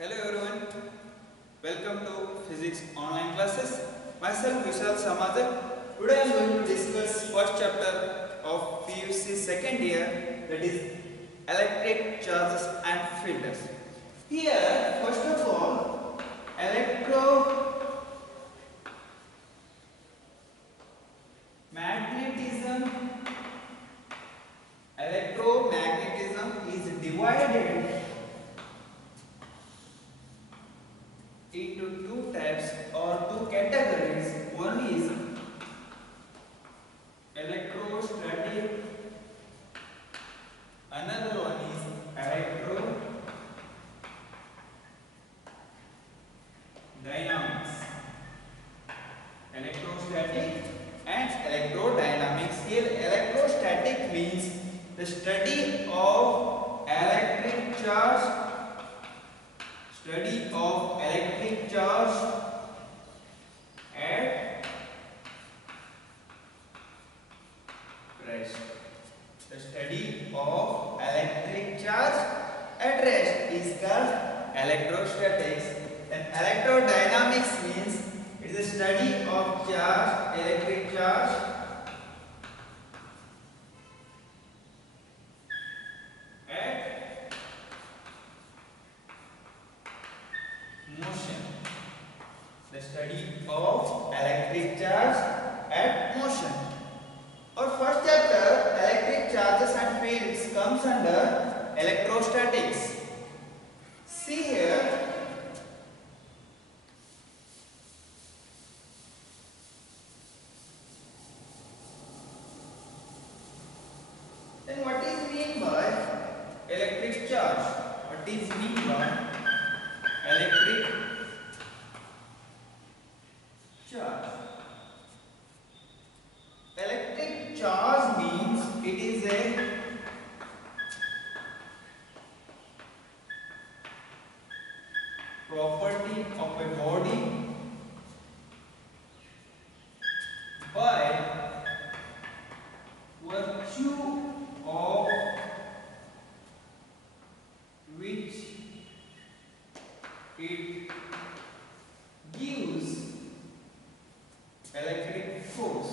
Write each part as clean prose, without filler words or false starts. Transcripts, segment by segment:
Hello everyone, welcome to Physics Online Classes. Myself Vishal Samadar. Today I am going to discuss first chapter of PUC second year, that is electric charges and fields. Here first of all electromagnetism is divided into two types or two categories. One is electrostatic, another one is electrodynamics. Electrostatic and electrodynamics. Here electrostatic means the study of electric charge at rest. The study of electric charge at rest is called electrostatics. And electrodynamics means it is a study of electric charge at motion. The study of electric charge at motion. Our first chapter, electric charges and fields, comes under electrostatics. See here, then what is mean by electric charge? What is mean by electric charge? Electric charge means it is a property of a body by virtue of which it gives electric force,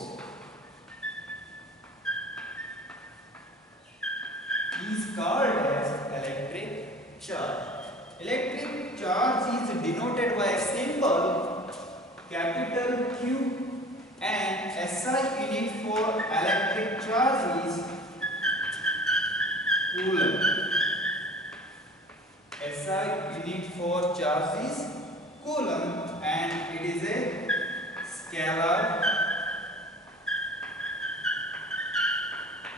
is called as electric charge. Electric charge is denoted by a symbol capital Q, and SI unit for electric charge is coulomb. SI unit for charge is coulomb, and it is a scalar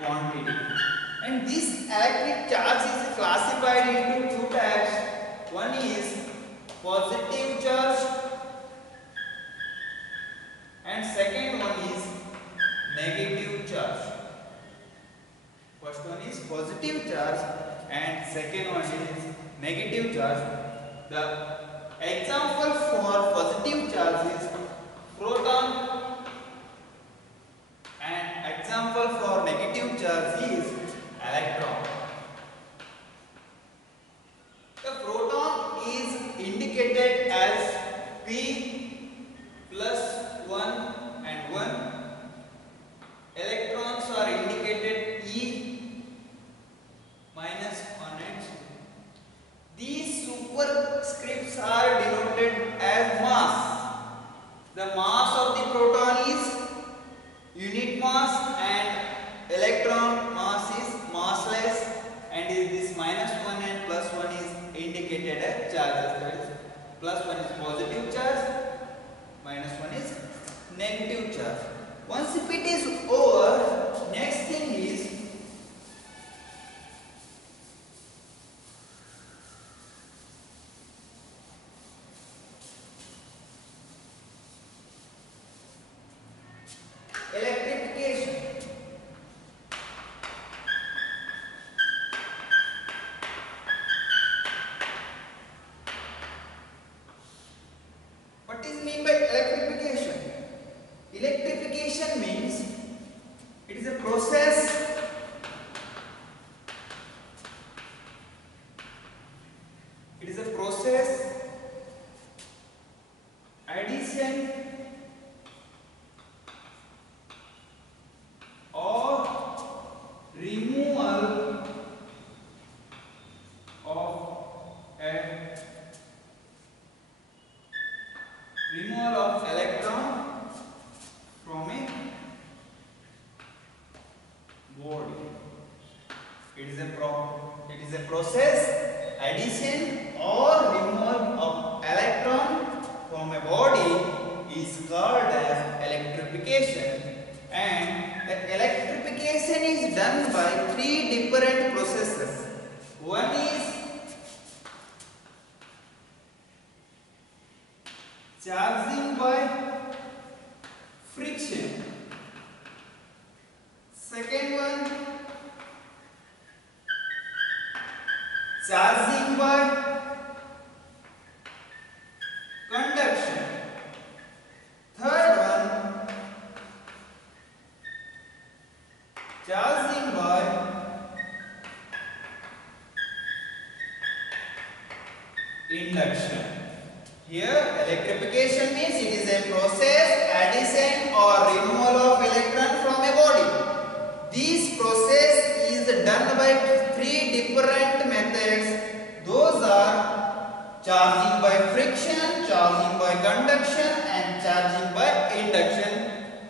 quantity. And this electric charge is classified into two types. One is positive charge and second one is negative charge. First one is positive charge and second one is negative charge. The example for positive charge is proton, and example for negative charge is electron. The proton is indicated as P plus 1 and 1. Electrons are indicated E minus 1 and 2. These superscripts are denoted as mass. The mass of the proton is unit mass and electron mass is massless, and is this minus 1 and plus 1 is indicated as charges. That is, plus 1 is positive charge, minus 1 is negative charge. Once if it is over, next thing is electrification. What is mean by electrification? Electrification means it is a process It is a process removal of electron from a body. It is a process addition or removal of electron from a body is called as electrification, and the electrification is done by three different processes. One is charging by friction. Second one, charging by conduction. Third one, charging by induction. Here electrification means it is a process addition or removal of electron from a body. This process is done by three different methods. Those are charging by friction, charging by conduction, and charging by induction.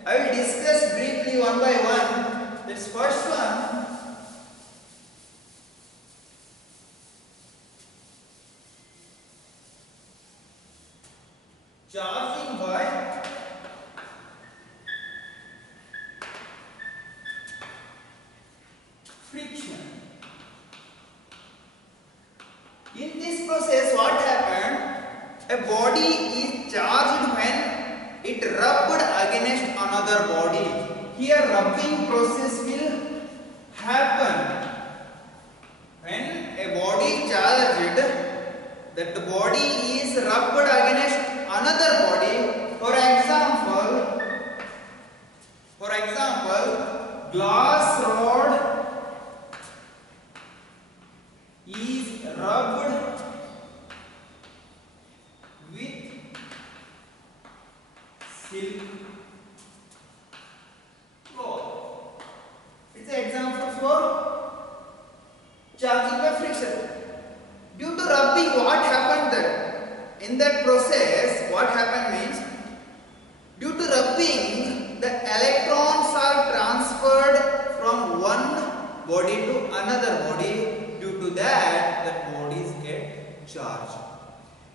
I will discuss briefly one by one. This first one, charging by friction. In this process, what happened? A body is charged when it rubbed against another body. Here rubbing process will happen when a body charged, that the body is rubbed against another body. For example, glass rod is rubbed with silk cloth. It's an example for charging by friction. Due to rubbing, what happened there? In that process, what happened means, due to rubbing, the electrons are transferred from one body to another body. Due to that, the bodies get charged.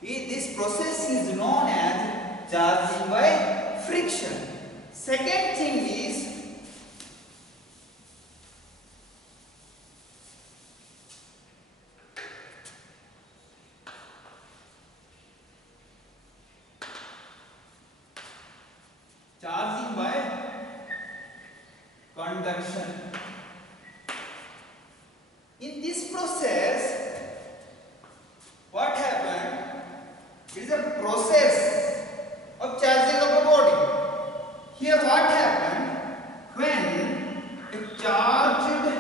This process is known as charging by friction. Second thing is charging by conduction. In this process, what happened? It is a process of charging of a body. Here what happened? When a charged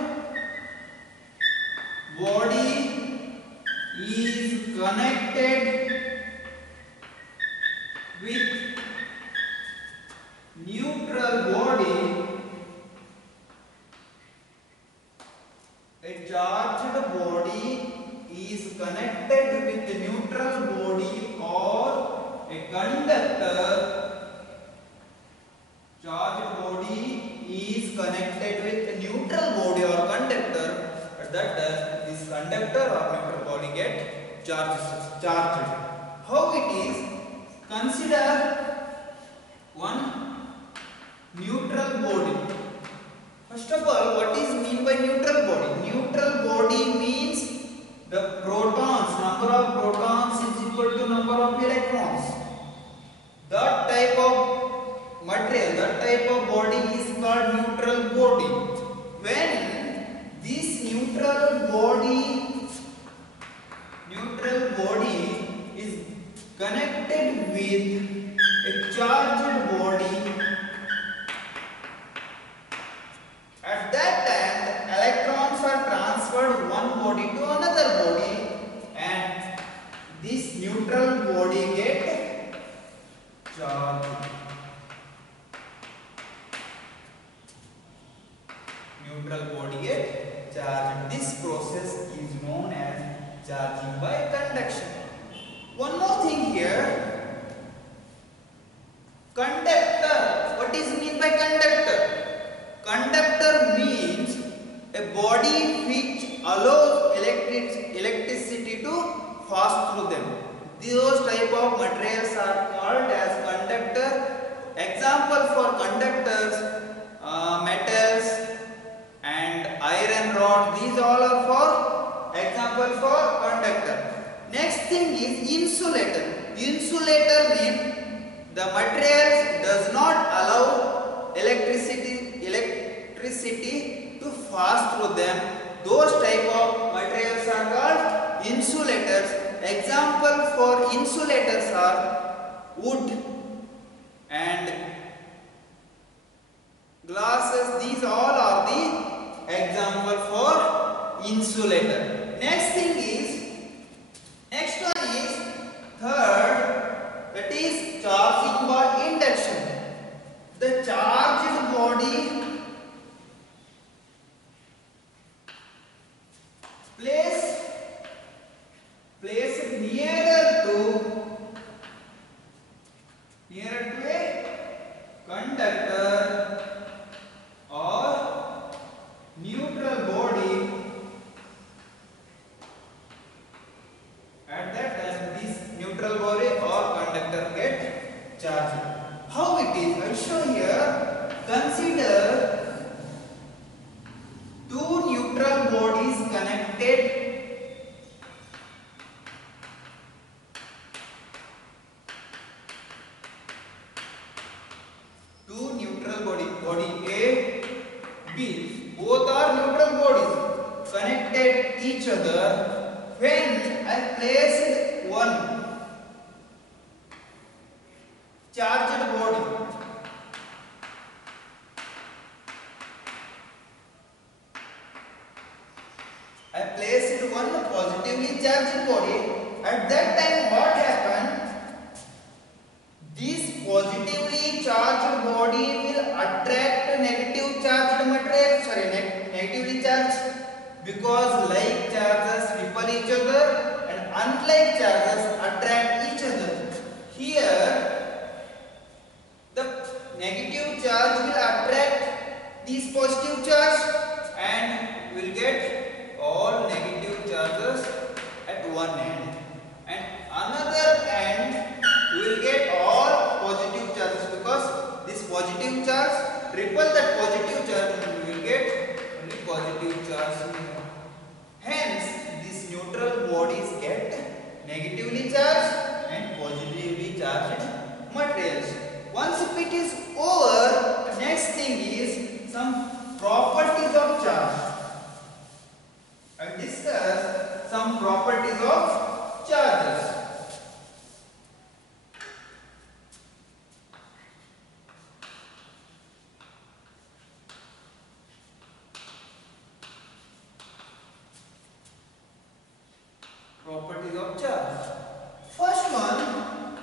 body is connected with neutral body, a charged body is connected with the neutral body or a conductor. Charged body is connected with a neutral body or conductor. At that time, this conductor or neutral body get charged. How it is? Consider one neutral body. First of all, what is mean by neutral body? Neutral body means the protons, number of protons is equal to number of electrons. That type of material, that type of body is called neutral body. When this neutral body is connected with a charged body, at that time the electrons are transferred one body to another body, and this neutral body get charged. Neutral body get charged. This process is known as charging by conduction. One more thing here. body which allows electricity to pass through them. Those type of materials are called as conductor. Example for conductors, metals and iron rod. These all are for example for conductor. Next thing is insulator. Insulator means the materials does not allow electricity to pass through them. Those type of materials are called insulators. Example for insulators are wood and glasses. These all are the example for insulator. Next one is third, that is charging by induction. The charged body placed nearer to a conductor or neutral body. At that time, this neutral body or conductor get charged. How it is? I will show here. Consider two neutral bodies connected. Two neutral body A, B. Both are neutral bodies connected each other. When I placed one charged body, I placed one positively charged body. At that time, what happened? This positively charged body will attract negatively charged, because like charges repel each other and unlike charges attract each other. Here, the negative charge will attract this positive charge and will get all negative charges at one end, and another end will get all positive charges, because this positive charge repel that positive charge and we will get only positive charge. Hence, these neutral bodies get negatively charged and positively charged materials. Once if it is over, next thing is some properties of charge. I will discuss some properties of charges. Properties of charge. First one,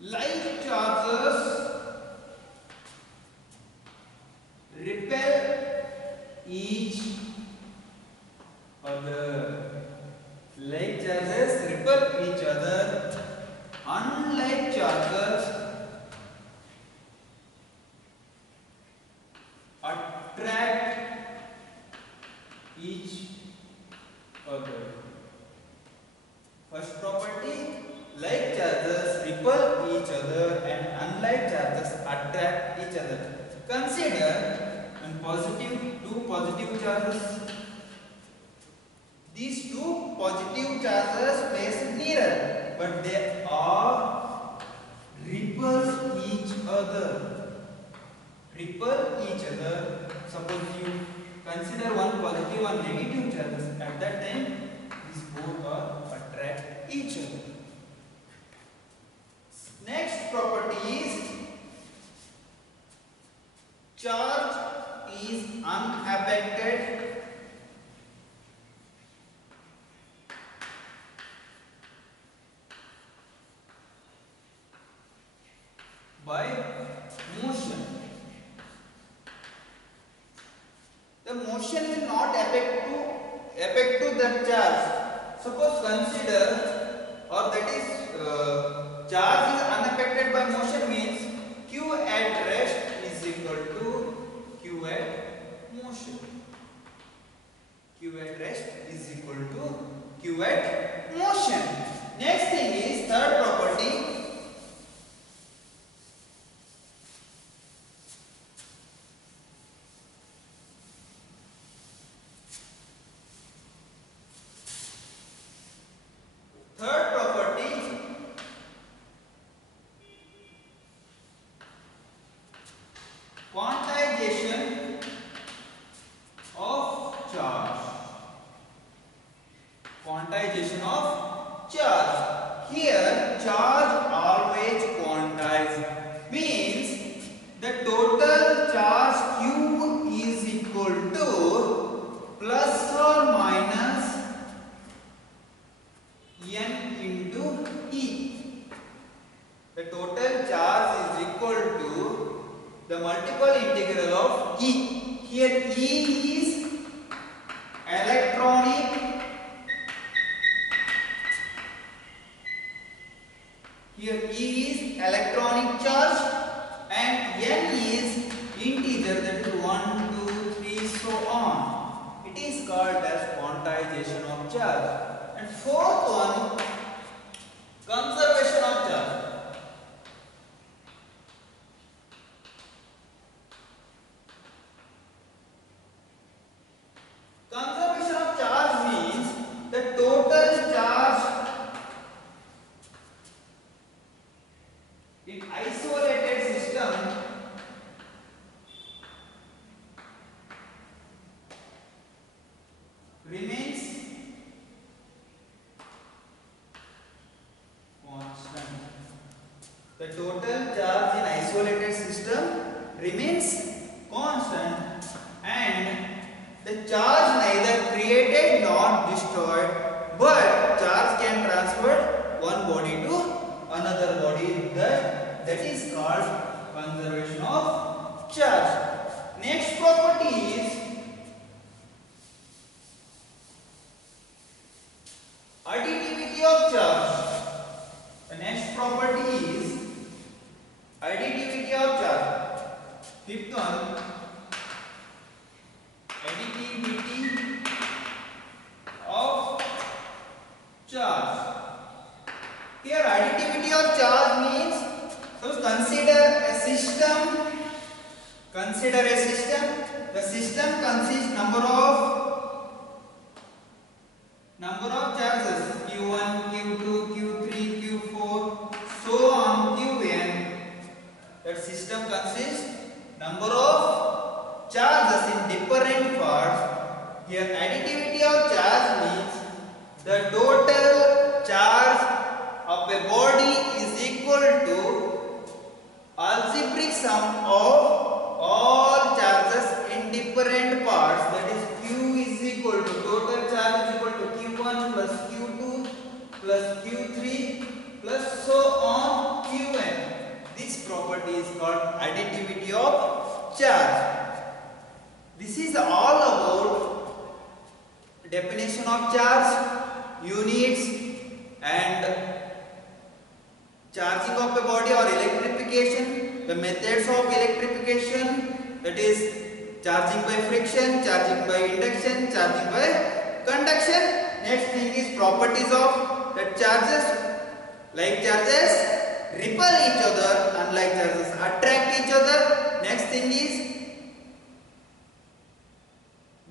like charges repel each other. Like charges repel each other. Unlike charges attract each other. First property, like charges repel each other and unlike charges attract each other. Consider two positive charges. These two positive charges placed nearer, but they are repel each other. Repel each other. Suppose you consider one positive and negative charges. At that time, these both are attract each other. Next property is charge is unaffected by motion. The motion will not affect to the charge. Suppose consider, or that is charge is unaffected by motion means Q at rest is equal to Q at motion. Q at rest is equal to Q at motion. Next thing is third property. Third property, quantization of charge. Quantization of charge. Here, charge always quantized means the total charge Q is equal to plus or minus N into E. The total charge is equal to the multiple integral of E. Here E is electronic. Here E is electronic charge and N is integer, that is 1, 2, 3, so on. It is called as quantization of charge. And fourth one, conservation of charge. Conservation of charge means the total charge in isolated system remains constant. The total charge in isolated system remains constant and the charge neither created nor destroyed, but charge can transfer one body to another body. That is called conservation of charge. Next property is additivity of charge. The next property is additivity of charge. Fifth one, additivity of charge. Here additivity of charge means, so consider a system. The system consists number of charges Q1, Q2, Q3, Q4, so on Qn. That system consists number of charges in different parts. Here additivity of charge means the total charge of a body is equal to algebraic sum of all charges in different parts. That is Q is equal to total charge is equal to Q1 plus Q2 plus Q3 plus so on Qn. This property is called additivity of charge. This is all about definition of charge, units and charging of a body or electrification, the methods of electrification, that is charging by friction, charging by induction, charging by conduction. Next thing is properties of the charges. Like charges repel each other, unlike charges attract each other. Next thing is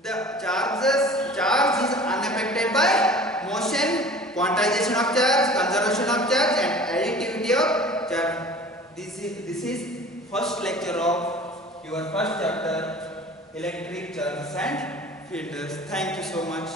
the charge is unaffected by motion, quantization of charge, conservation of charge and additivity of charge. This is first lecture of your first chapter, electric charges and filters. Thank you so much.